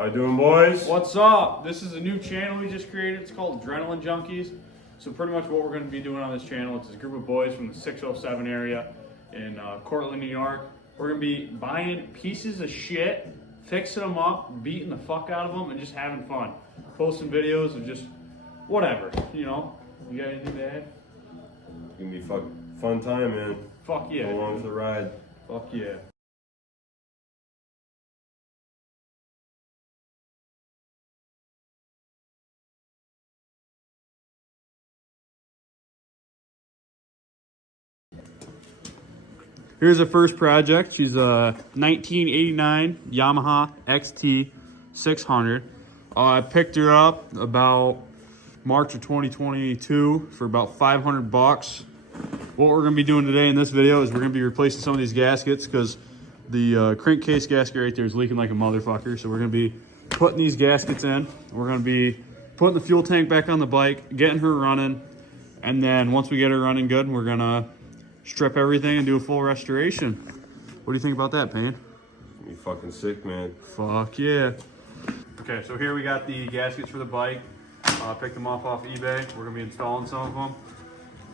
How you doing, boys? What's up? This is a new channel we just created. It's called Adrenaline Junkies. So pretty much what we're going to be doing on this channel, it's a group of boys from the 607 area in Cortland, New York. We're going to be buying pieces of shit, fixing them up, beating the fuck out of them, and just having fun. Posting videos of just whatever, you know. You got anything to add? It's gonna be fun time, man. Fuck yeah. Go along for the ride. Fuck yeah. Here's the first project. She's a 1989 Yamaha XT 600. I picked her up about March of 2022 for about 500 bucks. What we're gonna be doing today in this video is we're gonna be replacing some of these gaskets because the crankcase gasket right there is leaking like a motherfucker. So we're gonna be putting these gaskets in. We're gonna be putting the fuel tank back on the bike, getting her running, and then once we get her running good, we're gonna strip everything and do a full restoration. What do you think about that, Payne? You fucking sick, man. Fuck yeah. Okay, so here we got the gaskets for the bike. Picked them off eBay. We're gonna be installing some of them.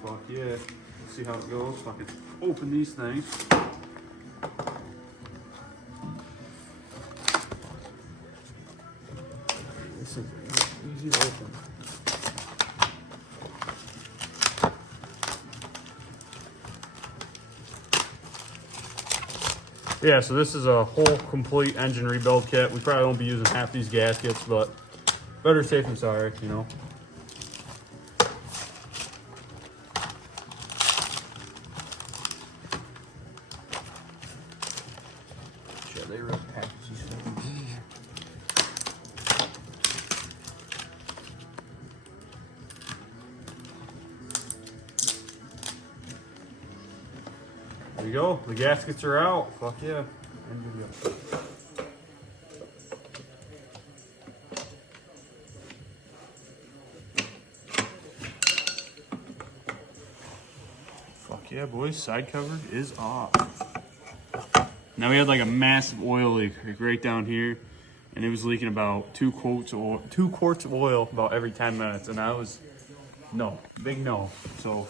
Fuck yeah. Let's see how it goes. Fucking open these things. This is easy to open. Yeah, so this is a whole complete engine rebuild kit. We probably won't be using half these gaskets, but better safe than sorry, you know. Shit, they really package these things in here. There you go. The gaskets are out. Fuck yeah. End video. Fuck yeah, boys. Side cover is off. Now we had like a massive oil leak like right down here, and it was leaking about 2 quarts of oil about every 10 minutes, and that was no, big no. So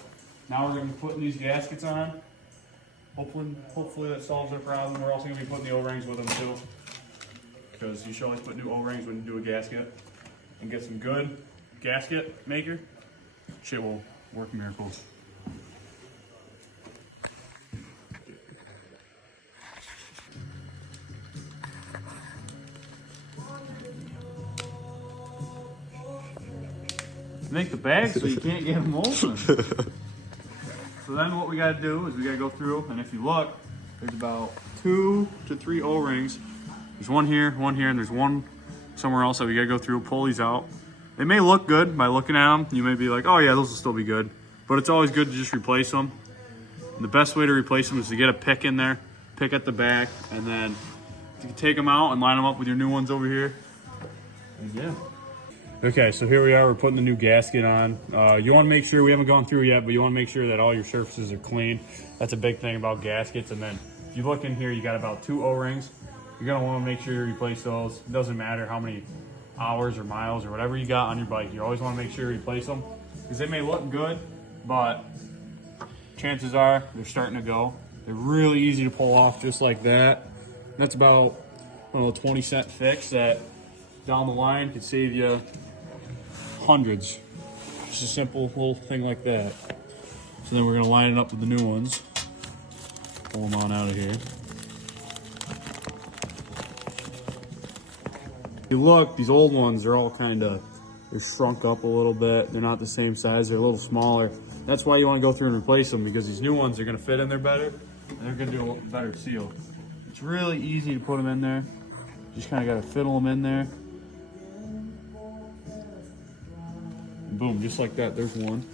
now we're gonna be putting these gaskets on. Hopefully that solves our problem. We're also going to be putting the O-rings with them too, because you should always put new O-rings when you do a gasket, and get some good gasket maker. Shit will work miracles. Make the bags so you can't get them open. So then what we gotta do is we gotta go through, and if you look, there's about 2 to 3 O-rings. There's one here, and there's one somewhere else that we gotta go through, pull these out. They may look good by looking at them. You may be like, oh yeah, those will still be good. But it's always good to just replace them. And the best way to replace them is to get a pick in there, pick at the back, and then you can take them out and line them up with your new ones over here. And yeah. Okay, so here we are, we're putting the new gasket on. You wanna make sure, we haven't gone through yet, but you wanna make sure that all your surfaces are clean. That's a big thing about gaskets. And then if you look in here, you got about 2 O-rings. You're gonna wanna make sure you replace those. It doesn't matter how many hours or miles or whatever you got on your bike. You always wanna make sure you replace them, because they may look good, but chances are they're starting to go. They're really easy to pull off just like that. That's about, I don't know, 20-cent fix that down the line could save you hundreds. Just a simple little thing like that. So then we're gonna line it up with the new ones. Pull them on out of here. If you look, these old ones are all they're shrunk up a little bit. They're not the same size, they're a little smaller. That's why you wanna go through and replace them, because these new ones are gonna fit in there better, and they're gonna do a better seal. It's really easy to put them in there. Just kinda gotta fiddle them in there. Boom, just like that, there's one.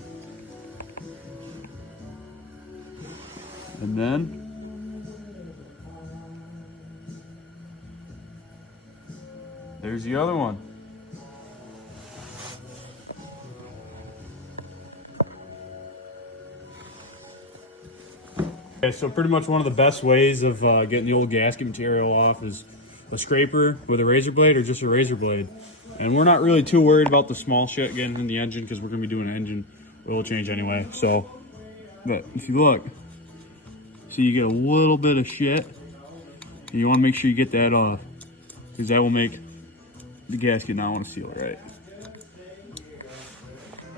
And then there's the other one. Okay, so pretty much one of the best ways of getting the old gasket material off is a scraper with a razor blade or just a razor blade. And we're not really too worried about the small shit getting in the engine because we're gonna be doing an engine oil change anyway. So, but if you look, see you get a little bit of shit. And you wanna make sure you get that off because that will make the gasket not wanna seal it right.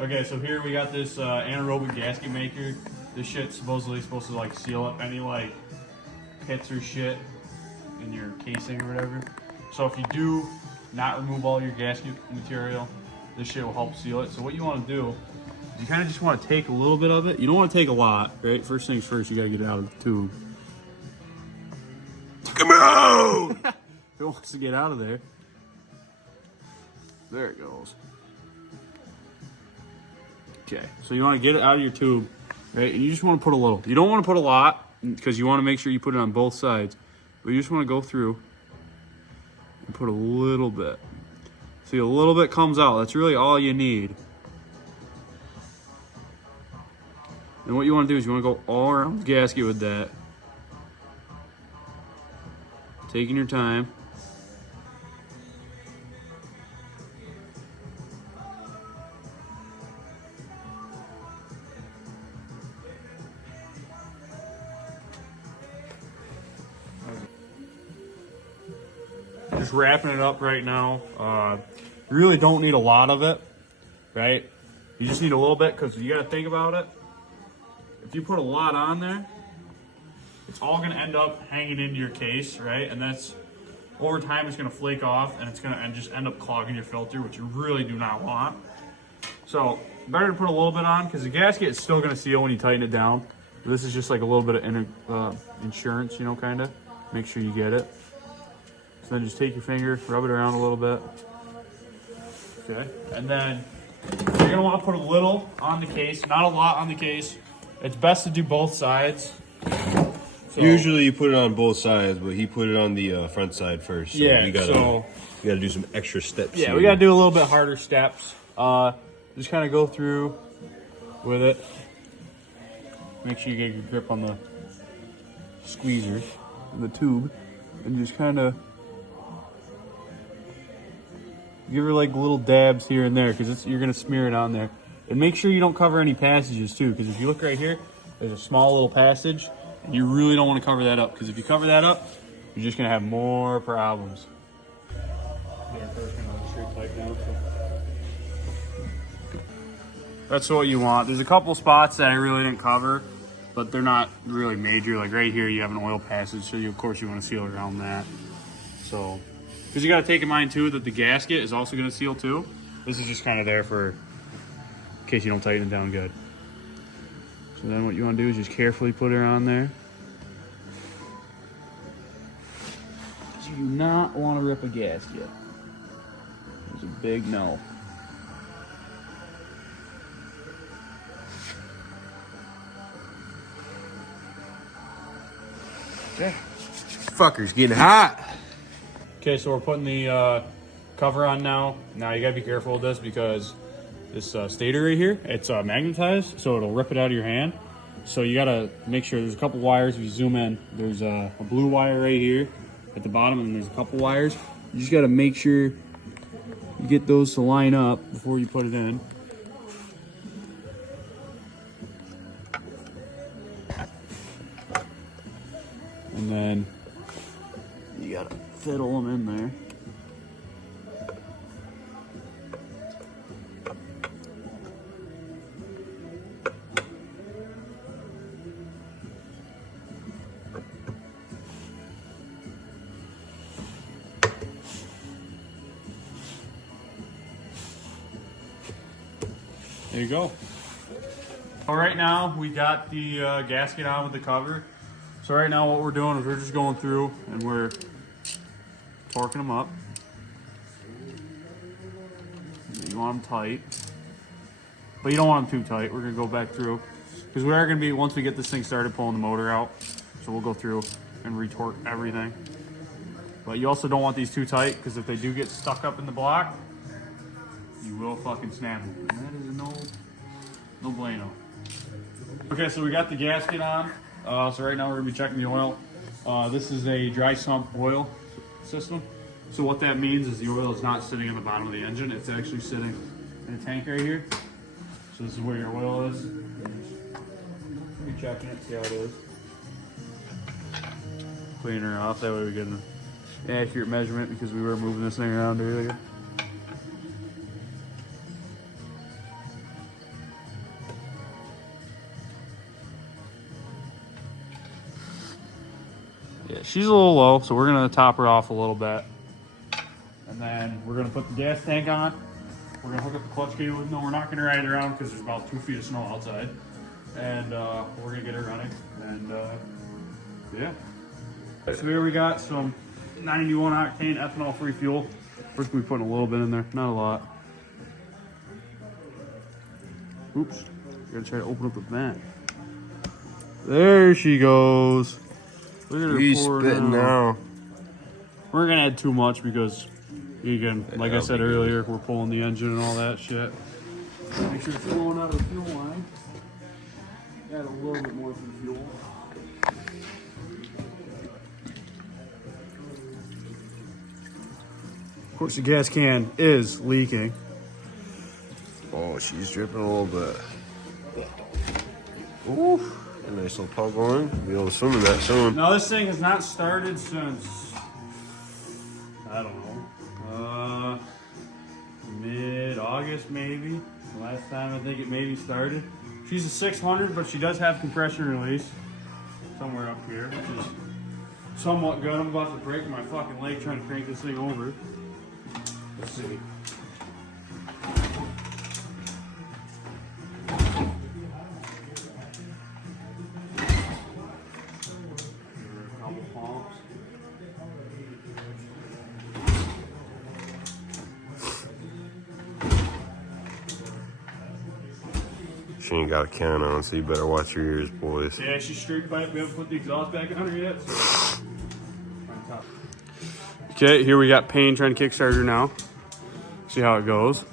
Okay, so here we got this anaerobic gasket maker. This shit's supposedly supposed to like seal up any like pits or shit in your casing or whatever. So if you do not remove all your gasket material, this shit will help seal it. So what you want to do is you kind of just want to take a little bit of it. You don't want to take a lot, right? First things first, you got to get it out of the tube. Come out! If it wants to get out of there. There it goes. Okay, so you want to get it out of your tube, right? And you just want to put a little. You don't want to put a lot because you want to make sure you put it on both sides. But you just want to go through and put a little bit. See, a little bit comes out. That's really all you need. And what you want to do is you want to go all around the gasket with that. Taking your time. Just wrapping it up right now. You really don't need a lot of it, right? You just need a little bit because you got to think about it. If you put a lot on there, it's all going to end up hanging into your case, right? And that's, over time, it's going to flake off and it's going to just end up clogging your filter, which you really do not want. So, better to put a little bit on because the gasket is still going to seal when you tighten it down. This is just like a little bit of insurance, you know, kind of. Make sure you get it. So then just take your finger, rub it around a little bit. Okay, and then you're gonna want to put a little on the case, not a lot on the case. It's best to do both sides. So, usually you put it on both sides, but he put it on the front side first. So yeah, you gotta do some extra steps. Yeah, here. we gotta do a little bit harder steps. Just kind of go through with it. Make sure you get your grip on the squeezers and the tube, and just kind of give her like little dabs here and there because you're gonna smear it on there. And make sure you don't cover any passages too, because if you look right here, there's a small little passage, and you really don't want to cover that up because if you cover that up, you're just gonna have more problems. That's what you want. There's a couple spots that I really didn't cover, but they're not really major. Like right here, you have an oil passage, so of course you want to seal around that. So, because you got to take in mind too that the gasket is also going to seal too. This is just kind of there for in case you don't tighten it down good. So then what you want to do is just carefully put her on there. You do not want to rip a gasket. It's a big no. Okay. Fucker's getting hot. Okay, so we're putting the cover on now. Now you gotta be careful with this because this stator right here, it's magnetized, so it'll rip it out of your hand. So you gotta make sure there's a couple wires. If you zoom in, there's a blue wire right here at the bottom, and there's a couple wires. You just gotta make sure you get those to line up before you put it in. And then you gotta fiddle them in there. There you go. All right, now we got the gasket on with the cover. So right now what we're doing is we're just going through and we're torquing them up. You want them tight, but you don't want them too tight. We're gonna go back through because we are gonna be, once we get this thing started pulling the motor out, so we'll go through and retorque everything. But you also don't want these too tight because if they do get stuck up in the block, you will fucking snap them. And that is no bueno. Okay, so we got the gasket on. So right now we're gonna be checking the oil. This is a dry sump oil. system. So what that means is the oil is not sitting in the bottom of the engine. It's actually sitting in a tank right here. So this is where your oil is. You're checking it, see how it is. Clean her off, that way we get an accurate measurement because we were moving this thing around earlier. Yeah, she's a little low, so we're gonna top her off a little bit. And then we're gonna put the gas tank on. We're gonna hook up the clutch cable. No, we're not gonna ride it around because there's about 2 feet of snow outside. And we're gonna get her running. And yeah. So here we got some 91 octane ethanol free fuel. We're gonna be putting a little bit in there, not a lot. Oops, gotta try to open up the vent. There she goes. Look at her spitting now. We're gonna add too much because, again, like I said earlier, we're pulling the engine and all that shit. Make sure it's flowing out of the fuel line. Add a little bit more for the fuel. Of course, the gas can is leaking. Oh, she's dripping a little bit. Ooh, a nice little pug on. Be able to swim in that soon. Now, this thing has not started since, I don't know, mid-August maybe. The last time I think it maybe started. She's a 600, but she does have compression release somewhere up here, which is somewhat good. I'm about to break my fucking leg trying to crank this thing over. Let's see. She ain't got a can on, so you better watch your ears, boys. Yeah, she's straight pipe. We haven't put the exhaust back on her yet. So. Okay, here we got Payne trying to kickstart her now. See how it goes.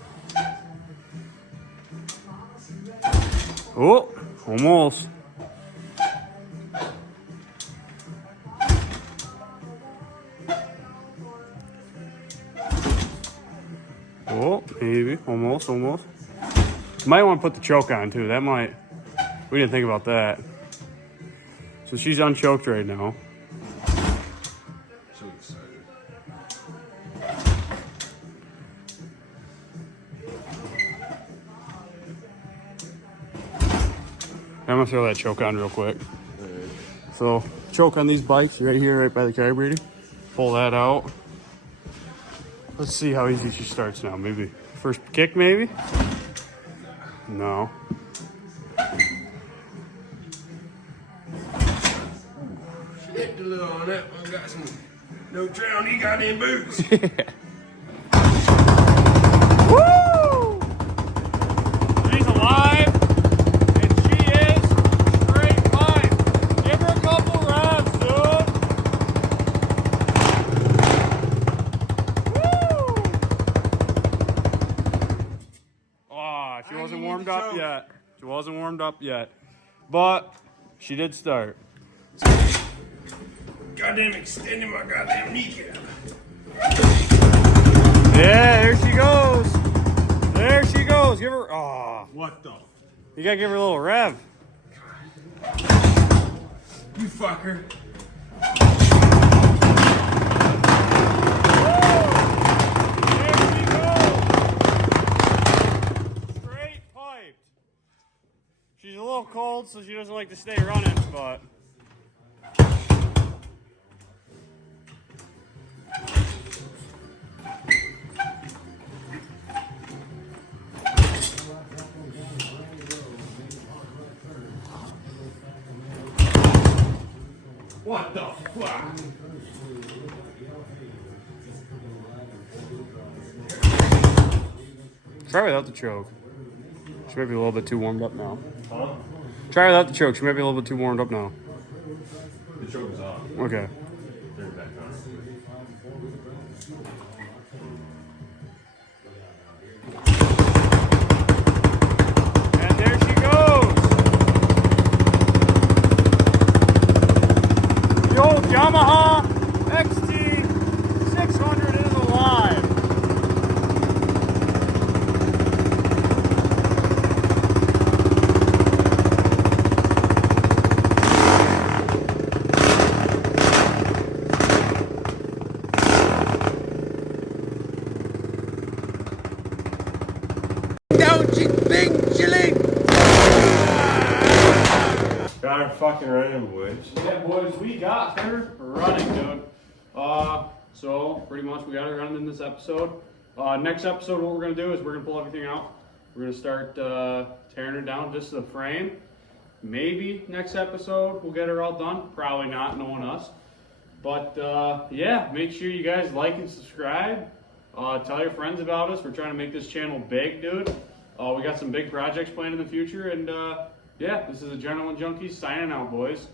Oh, almost. Oh, maybe. Almost. Might want to put the choke on too. That might. We didn't think about that. So she's unchoked right now. So excited. I'm gonna throw that choke on real quick. So choke on these bikes right here, right by the carburetor. Pull that out. Let's see how easy she starts now. Maybe first kick, maybe. No. She hit the little on that one. Got some no trail on these goddamn boots. Woo! She's alive, and she is straight pipe. Give her a couple rounds, dude. Woo! Ah, she wasn't warmed up yet. She wasn't warmed up yet, but she did start. Goddamn extending my goddamn kneecap. Yeah, there she goes. There she goes. Give her. Ah. What the? You gotta give her a little rev. You fucker. There she goes. Straight piped. She's a little cold, so she doesn't like to stay running, but. What the fuck? Try without the choke. She might be a little bit too warmed up now. Huh? Try without the choke. She might be a little bit too warmed up now. The choke is off. Okay. Turn it back on. And there she goes. The old Yamaha XT got her fucking running, boys. Yeah, boys, we got her running, dude. So pretty much we got her running in this episode. Next episode, what we're gonna do is we're gonna pull everything out. We're gonna start tearing her down just to the frame. Maybe next episode we'll get her all done. Probably not, knowing us. But yeah, make sure you guys like and subscribe. Tell your friends about us. We're trying to make this channel big, dude. We got some big projects planned in the future, and yeah, this is Adrenaline Junkies signing out, boys.